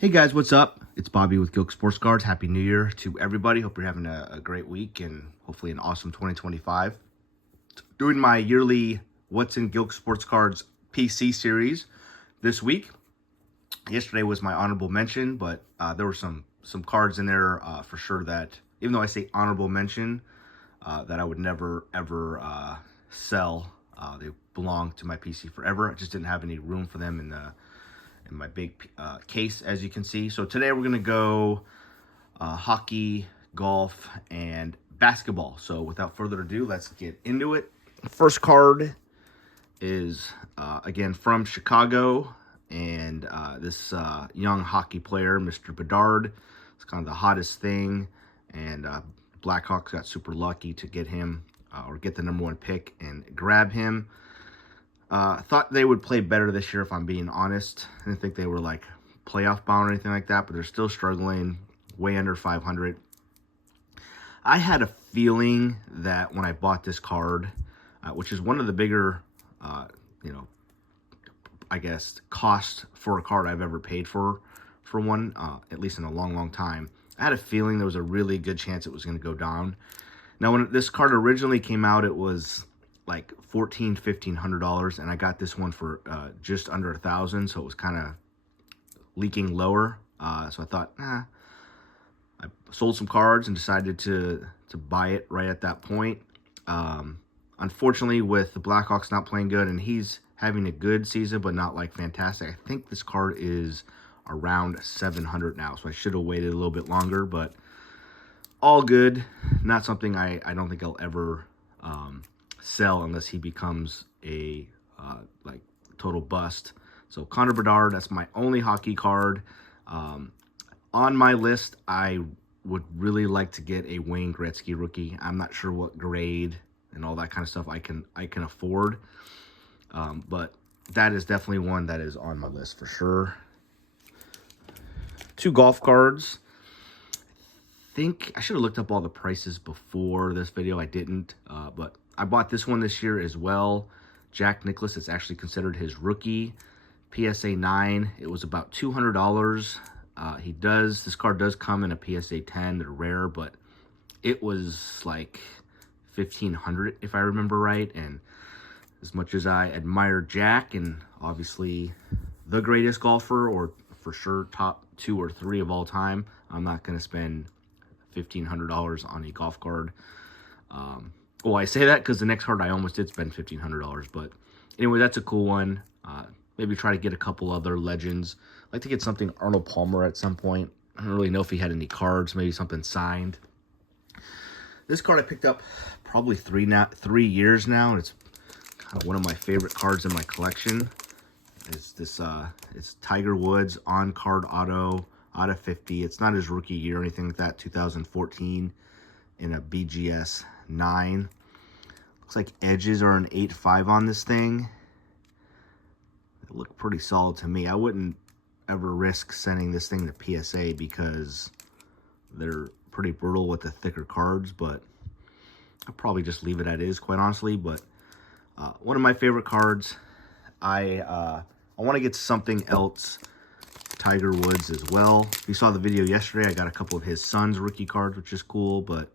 Hey guys, what's up? It's Bobby with Gilk Sports Cards. Happy New Year to everybody. Hope you're having a great week and hopefully an awesome 2025. Doing my yearly What's in Gilk Sports Cards PC series this week. Yesterday was my honorable mention, but there were some cards in there for sure that, even though I say honorable mention, that I would never ever sell. They belong to my PC forever. I just didn't have any room for them in my big case, as you can see. So today we're gonna go hockey, golf, and basketball. So without further ado, let's get into it. First card is again from Chicago, and this young hockey player, Mr. Bedard. It's kind of the hottest thing, and Blackhawks got super lucky to get him or get the #1 pick and grab him. Thought they would play better this year, if I'm being honest. I didn't think they were like playoff bound or anything like that, but they're still struggling, way under 500. I had a feeling that when I bought this card, which is one of the bigger, I guess, cost for a card I've ever paid for one, at least in a long time. I had a feeling there was a really good chance it was going to go down. Now, when this card originally came out, it was like $1,500, and I got this one for just under $1,000, so it was kind of leaking lower. So I thought, I sold some cards and decided to buy it right at that point. Unfortunately, with the Blackhawks not playing good, and he's having a good season, but not like fantastic, I think this card is around 700 now, so I should have waited a little bit longer, but all good. Not something I don't think I'll ever sell unless he becomes a like total bust. So Connor Bedard, that's my only hockey card. On my list, I would really like to get a Wayne Gretzky rookie. I'm not sure what grade and all that kind of stuff I can afford, but that is definitely one that is on my list for sure. Two golf cards. I think I should have looked up all the prices before this video. I didn't, but I bought this one this year as well. Jack Nicklaus, it's actually considered his rookie. PSA 9, it was about $200. This card does come in a PSA 10. They're rare, but it was like $1,500 if I remember right. And as much as I admire Jack, and obviously the greatest golfer, or for sure top 2 or 3 of all time, I'm not going to spend $1,500 on a golf card. Well, I say that because the next card I almost did spend $1,500, but anyway, that's a cool one. Maybe try to get a couple other legends. I'd like to get something Arnold Palmer at some point. I don't really know if he had any cards, maybe something signed. This card I picked up probably 3 years now, and it's kind of one of my favorite cards in my collection. It's this, it's Tiger Woods on-card auto out of 50. It's not his rookie year or anything like that. 2014 in a BGS 9. Looks like edges are an 8.5 on this thing. They look pretty solid to me. I wouldn't ever risk sending this thing to PSA because they're pretty brutal with the thicker cards, but I'll probably just leave it as is, quite honestly. But one of my favorite cards. I want to get something else Tiger Woods as well. If you saw the video yesterday, I got a couple of his son's rookie cards, which is cool, but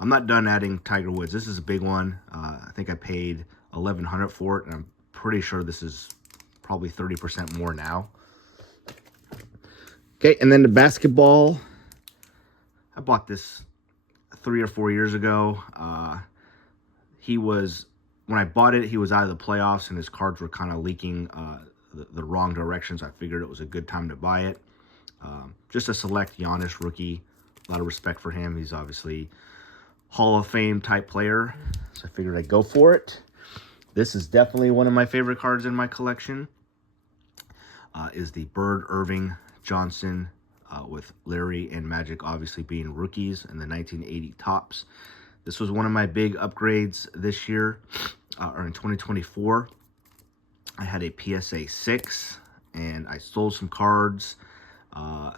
I'm not done adding Tiger Woods. This is a big one. I think I paid $1,100 for it, and I'm pretty sure this is probably 30% more now. Okay, and then the basketball. I bought this 3 or 4 years ago. When I bought it, he was out of the playoffs, and his cards were kind of leaking the wrong direction, so I figured it was a good time to buy it. Just a select Giannis rookie. A lot of respect for him. He's obviously Hall of Fame type player, so I figured I'd go for it. This is definitely one of my favorite cards in my collection. Is the Bird Irving Johnson with Larry and Magic obviously being rookies in the 1980 Topps. This was one of my big upgrades this year, or in 2024. I had a PSA 6, and I sold some cards,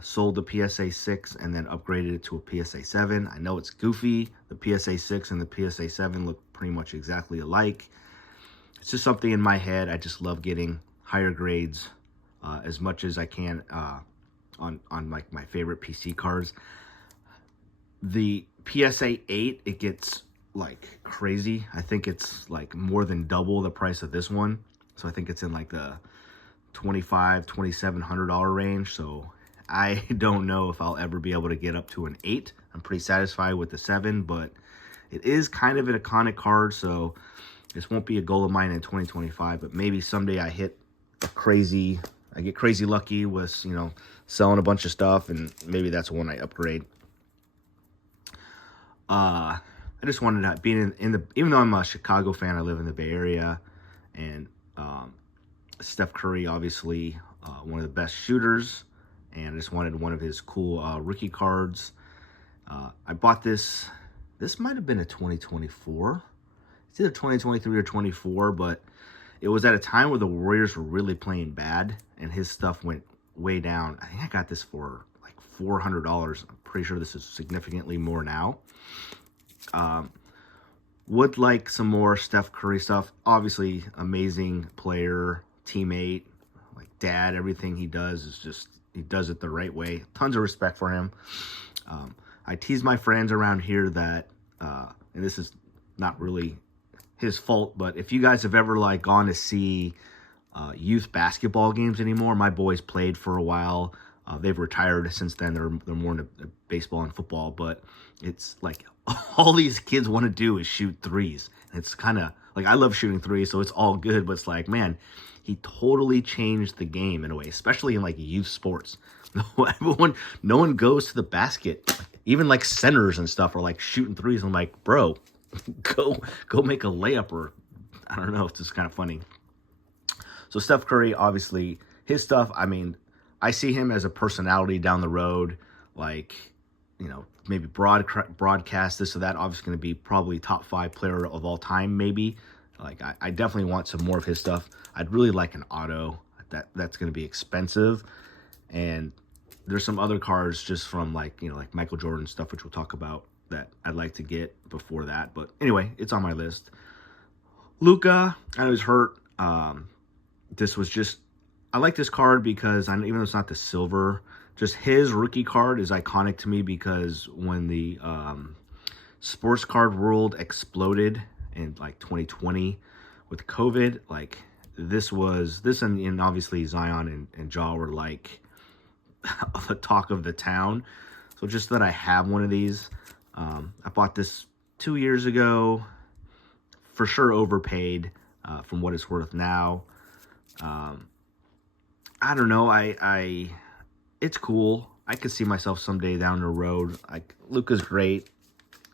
sold the PSA 6, and then upgraded it to a PSA 7. I know it's goofy. The PSA 6 and the PSA 7 look pretty much exactly alike. It's just something in my head. I just love getting higher grades as much as I can on like my favorite PC cards. The PSA 8, it gets like crazy. I think it's like more than double the price of this one. So I think it's in like the $2,500–2,700 range. So I don't know if I'll ever be able to get up to an 8. I'm pretty satisfied with the 7, but it is kind of an iconic card, so this won't be a goal of mine in 2025, but maybe someday I get crazy lucky with, you know, selling a bunch of stuff, and maybe that's when I upgrade. I just wanted to be even though I'm a Chicago fan, I live in the Bay Area, and Steph Curry, obviously, one of the best shooters, and I just wanted one of his cool rookie cards. I bought this. This might have been a 2024. It's either 2023 or 24, but it was at a time where the Warriors were really playing bad, and his stuff went way down. I think I got this for like $400. I'm pretty sure this is significantly more now. Would like some more Steph Curry stuff. Obviously, amazing player, teammate, like dad. Everything he does is just, he does it the right way. Tons of respect for him. I tease my friends around here that, and this is not really his fault, but if you guys have ever like gone to see youth basketball games anymore, my boys played for a while. They've retired since then. They're more into baseball and football, but it's like all these kids want to do is shoot threes. It's kind of like, I love shooting threes, so it's all good, but it's like, man, he totally changed the game in a way, especially in like youth sports. No one goes to the basket. Even like centers and stuff are like shooting threes. I'm like, bro, go make a layup, or I don't know. It's just kind of funny. So Steph Curry, obviously, his stuff, I mean, I see him as a personality down the road, like, you know, maybe broadcast this or that. Obviously going to be probably top 5 player of all time, maybe. Like, I definitely want some more of his stuff. I'd really like an auto. That's going to be expensive. And there's some other cards just from like, you know, like Michael Jordan stuff, which we'll talk about, that I'd like to get before that. But anyway, it's on my list. Luka, I know he's hurt. This was just, I like this card because even though it's not the silver, just his rookie card is iconic to me, because when the sports card world exploded in like 2020 with COVID, like this and obviously Zion and Ja were like the talk of the town. So just that I have one of these. I bought this 2 years ago, for sure overpaid from what it's worth now. I don't know. It's cool. I could see myself someday down the road. Like, Luka's great.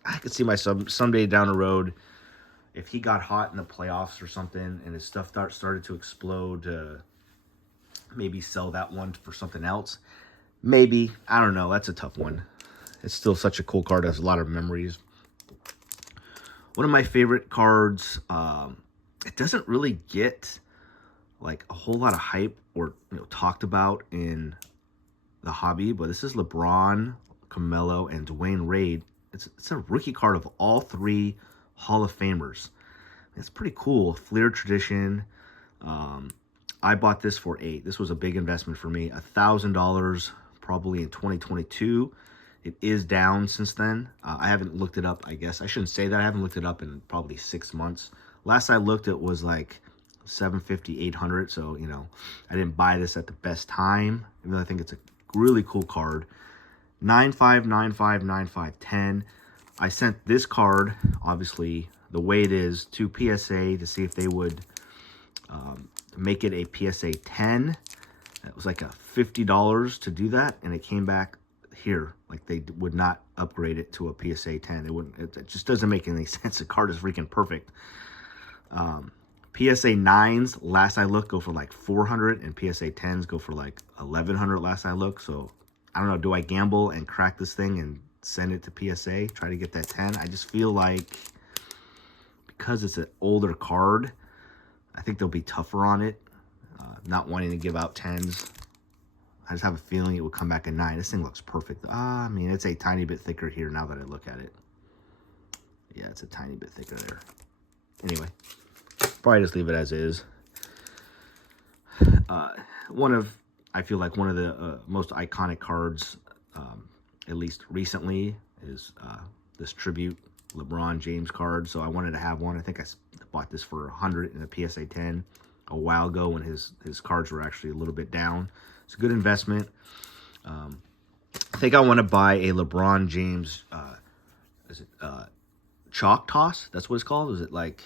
I could see myself someday down the road, if he got hot in the playoffs or something and his stuff started to explode, maybe sell that one for something else. Maybe. I don't know. That's a tough one. It's still such a cool card. It has a lot of memories. One of my favorite cards, it doesn't really get like a whole lot of hype or, you know, talked about in the hobby, but this is LeBron, Carmelo, and Dwayne Wade. It's a rookie card of all 3 Hall of Famers. It's pretty cool. Fleer Tradition. I bought this for $8. This was a big investment for me. $1,000 probably in 2022. It is down since then. I haven't looked it up, I guess. I shouldn't say that. I haven't looked it up in probably 6 months. Last I looked, it was like $750, $800. So, you know, I didn't buy this at the best time, even though I think it's a really cool card. 95, 95, 95, 10. I sent this card, obviously, the way it is, to PSA to see if they would make it a PSA 10. It was like a $50 to do that, and it came back here. Like, they would not upgrade it to a PSA 10. It wouldn't. It just doesn't make any sense. The card is freaking perfect. PSA 9s, last I looked, go for like $400, and PSA 10s go for like $1,100 last I looked. So, I don't know. Do I gamble and crack this thing and send it to PSA, try to get that 10? I just feel like, because it's an older card, I think they'll be tougher on it. Not wanting to give out 10s. I just have a feeling it would come back a 9. This thing looks perfect. I mean, it's a tiny bit thicker here now that I look at it. Yeah, it's a tiny bit thicker there. Anyway, probably just leave it as is. One of I feel like one of the most iconic cards, at least recently, is this tribute LeBron James card. So I wanted to have one. I think I bought this for 100 in a PSA 10 a while ago when his cards were actually a little bit down. It's a good investment. I think I want to buy a LeBron James, is it Chalk Toss? That's what it's called. Is it like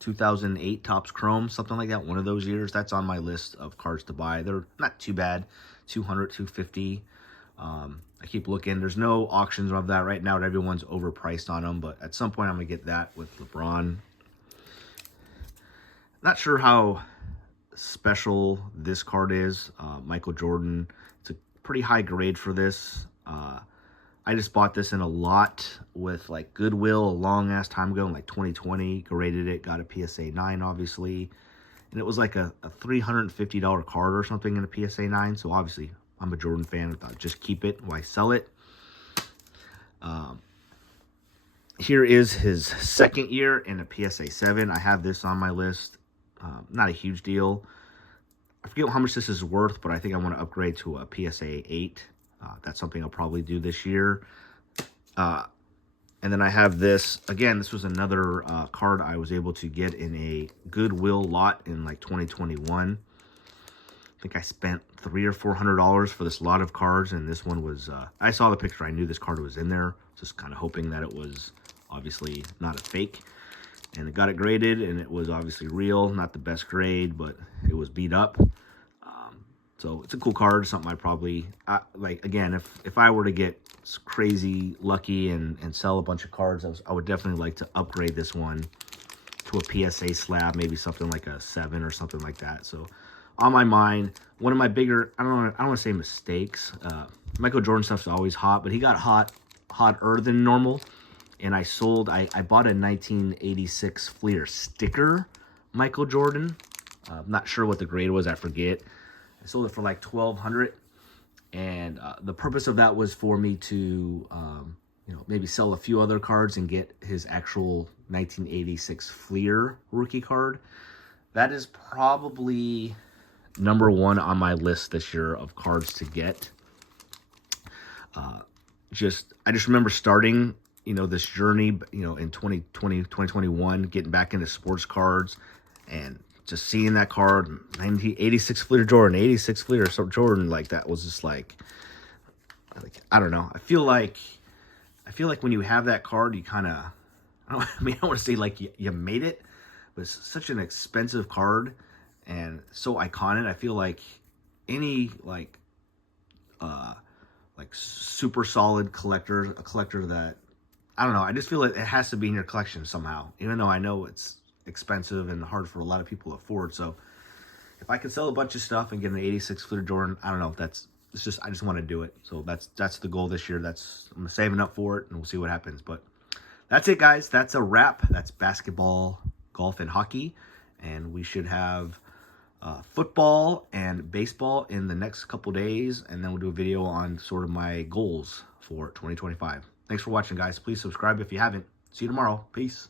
2008 Topps Chrome, something like that? One of those years. That's on my list of cards to buy. They're not too bad. 200, 250. I keep looking. There's no auctions of that right now. Everyone's overpriced on them, but at some point I'm gonna get that with LeBron. Not sure how special this card is. Michael Jordan. It's a pretty high grade for this. I just bought this in a lot with like Goodwill a long ass time ago in like 2020. Graded it, got a PSA 9 obviously. And it was like a $350 card or something in a PSA 9. So obviously I'm a Jordan fan. I thought just keep it. Why sell it? Here is his second year in a PSA 7. I have this on my list. Not a huge deal. I forget how much this is worth, but I think I want to upgrade to a PSA 8. That's something I'll probably do this year. And then I have this. Again, this was another card I was able to get in a Goodwill lot in like 2021. I think I spent $300 or $400 for this lot of cards, and this one was, I saw the picture, I knew this card was in there, just kind of hoping that it was obviously not a fake. And it got it graded, and it was obviously real, not the best grade, but it was beat up. So it's a cool card, something I probably, like, again, if I were to get crazy lucky and sell a bunch of cards, I would definitely like to upgrade this one to a PSA slab, maybe something like a 7 or something like that. So on my mind, one of my bigger, I don't want to say mistakes. Michael Jordan stuff's always hot, but he got hotter than normal. And I bought a 1986 Fleer sticker Michael Jordan. I'm not sure what the grade was, I forget. I sold it for like $1,200. And the purpose of that was for me to, you know, maybe sell a few other cards and get his actual 1986 Fleer rookie card. That is probably #1 on my list this year of cards to get. I just remember starting, you know, this journey, you know, in 2020, 2021, getting back into sports cards and just seeing that card, 1986 Fleer Jordan, 86 Fleer Jordan, like that was just like, I don't know. I feel like when you have that card, you kind of, I don't want to say like you made it, but it's such an expensive card and so iconic. I feel like any like super solid collector, a collector that, I don't know, I just feel like it has to be in your collection somehow, even though I know it's expensive and hard for a lot of people to afford. So if I could sell a bunch of stuff and get an 86 Fleer Jordan, I don't know, I just want to do it. So that's the goal this year. I'm saving up for it, and we'll see what happens. But that's it, guys. That's a wrap. That's basketball, golf, and hockey. And we should have football and baseball in the next couple days, and then we'll do a video on sort of my goals for 2025. Thanks for watching, guys. Please subscribe if you haven't. See you tomorrow. Peace.